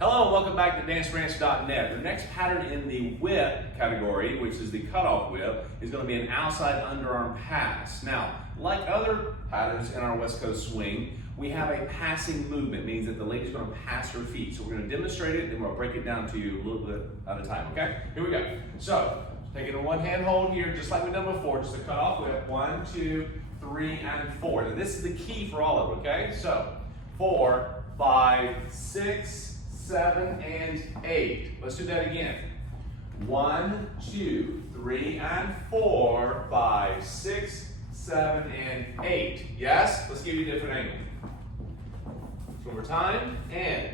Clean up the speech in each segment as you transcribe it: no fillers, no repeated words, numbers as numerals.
Hello and welcome back to danceranch.net. The next pattern in the whip category, which is the cutoff whip, is going to be an outside underarm pass. Now, like other patterns in our West Coast swing, we have a passing movement, means that the lady's going to pass her feet. So we're going to demonstrate it, and we'll break it down to you a little bit at a time, okay? Here we go. So, taking a one-hand hold here, just like we've done before, just a cutoff whip. 1, 2, 3, and 4. Now, this is the key for all of it, okay? So, 4, 5, 6, 7, and 8. Let's do that again. 1, 2, 3, and 4, 5, 6, 7, and 8. Yes? Let's give you a different angle. One more time. And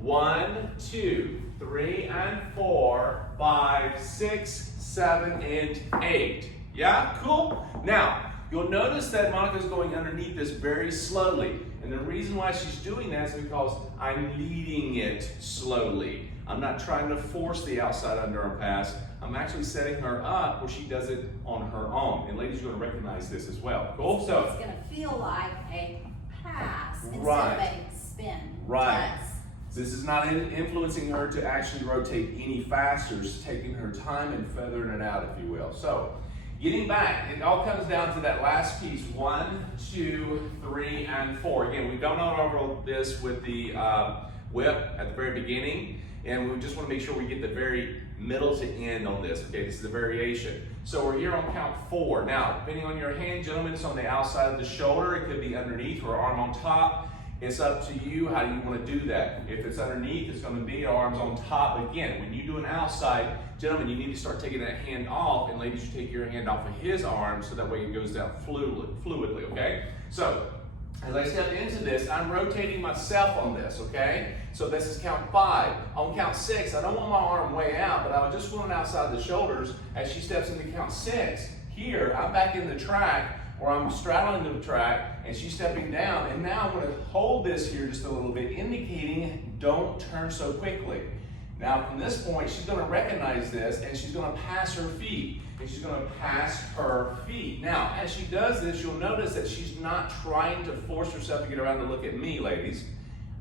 1, 2, 3, and 4, 5, 6, 7, and 8. Yeah? Cool? Now, you'll notice that Monica's going underneath this very slowly. And the reason why she's doing that is because I'm leading it slowly. I'm not trying to force the outside underarm pass. I'm actually setting her up where she does it on her own. And ladies, you're going to recognize this as well. Cool? So it's going to feel like a pass instead right. of a spin. Right. This is not influencing her to actually rotate any faster. It's taking her time and feathering it out, if you will. So, getting back, it all comes down to that last piece. 1, 2, 3, and 4. Again, we've gone over this with the whip at the very beginning, and we just want to make sure we get the very middle to end on this. Okay, this is the variation. So we're here on count 4. Now, depending on your hand, gentlemen, it's on the outside of the shoulder. It could be underneath or arm on top. It's up to you how you want to do that. If it's underneath, it's going to be arms on top. Again, when you do an outside, gentlemen, you need to start taking that hand off, and ladies, you take your hand off of his arm so that way it goes down fluidly, okay? So, as I step into this, I'm rotating myself on this, okay? So this is count 5. On count 6, I don't want my arm way out, but I just want it outside the shoulders as she steps into count 6. Here, I'm back in the track, or I'm straddling the track, and she's stepping down, and now I'm going to hold this here just a little bit, indicating don't turn so quickly. Now, from this point, she's going to recognize this, and she's going to pass her feet, and she's going to pass her feet. Now, as she does this, you'll notice that she's not trying to force herself to get around to look at me, ladies.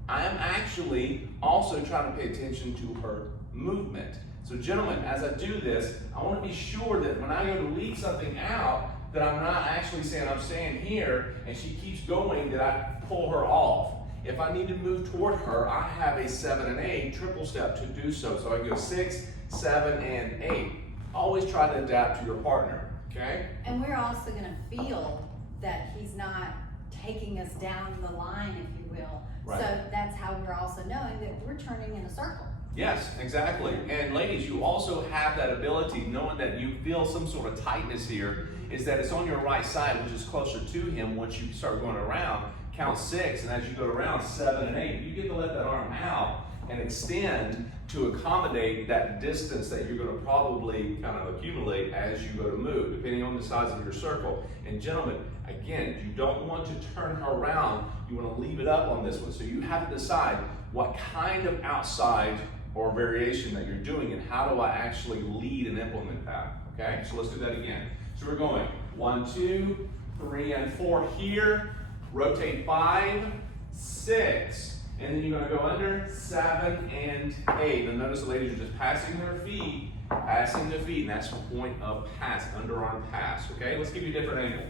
I am actually also trying to pay attention to her movement. So, gentlemen, as I do this, I want to be sure that when I go to lead something out, that I'm not actually saying I'm staying here and she keeps going, that I pull her off. If I need to move toward her, I have a 7 and 8 triple step to do so. So I go 6, 7, and 8. Always try to adapt to your partner, okay? And we're also going to feel that he's not taking us down the line, if you will. Right. So that's how we're also knowing that we're turning in a circle. Yes, exactly. And ladies, you also have that ability, knowing that you feel some sort of tightness here, is that it's on your right side, which is closer to him once you start going around. Count 6, and as you go around 7 and 8, you get to let that arm out and extend to accommodate that distance that you're going to probably kind of accumulate as you go to move, depending on the size of your circle. And gentlemen, again, you don't want to turn her around. You want to leave it up on this one. So you have to decide what kind of outside or variation that you're doing, and how do I actually lead and implement that, okay? So let's do that again. So we're going 1, 2, 3, and 4 here. Rotate 5, 6, and then you're going to go under 7 and 8. And notice the ladies are just passing their feet, passing the feet, and that's the point of pass, underarm pass, okay? Let's give you a different angle.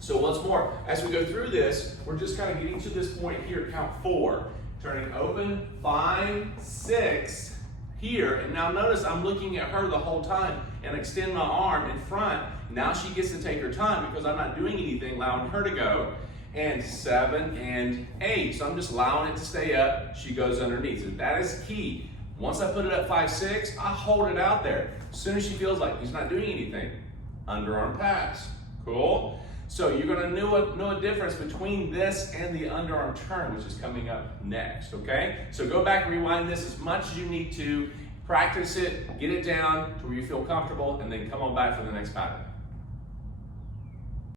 So once more, as we go through this, we're just kind of getting to this point here, count 4. Turning open, 5, 6, here. And now notice I'm looking at her the whole time and extend my arm in front. Now she gets to take her time because I'm not doing anything, allowing her to go. And 7 and 8. So I'm just allowing it to stay up. She goes underneath. So that is key. Once I put it up 5, 6, I hold it out there. As soon as she feels like he's not doing anything, underarm pass. Cool? So you're going to know a difference between this and the underarm turn, which is coming up next, okay? So go back, rewind this as much as you need to, practice it, get it down to where you feel comfortable, and then come on back for the next pattern.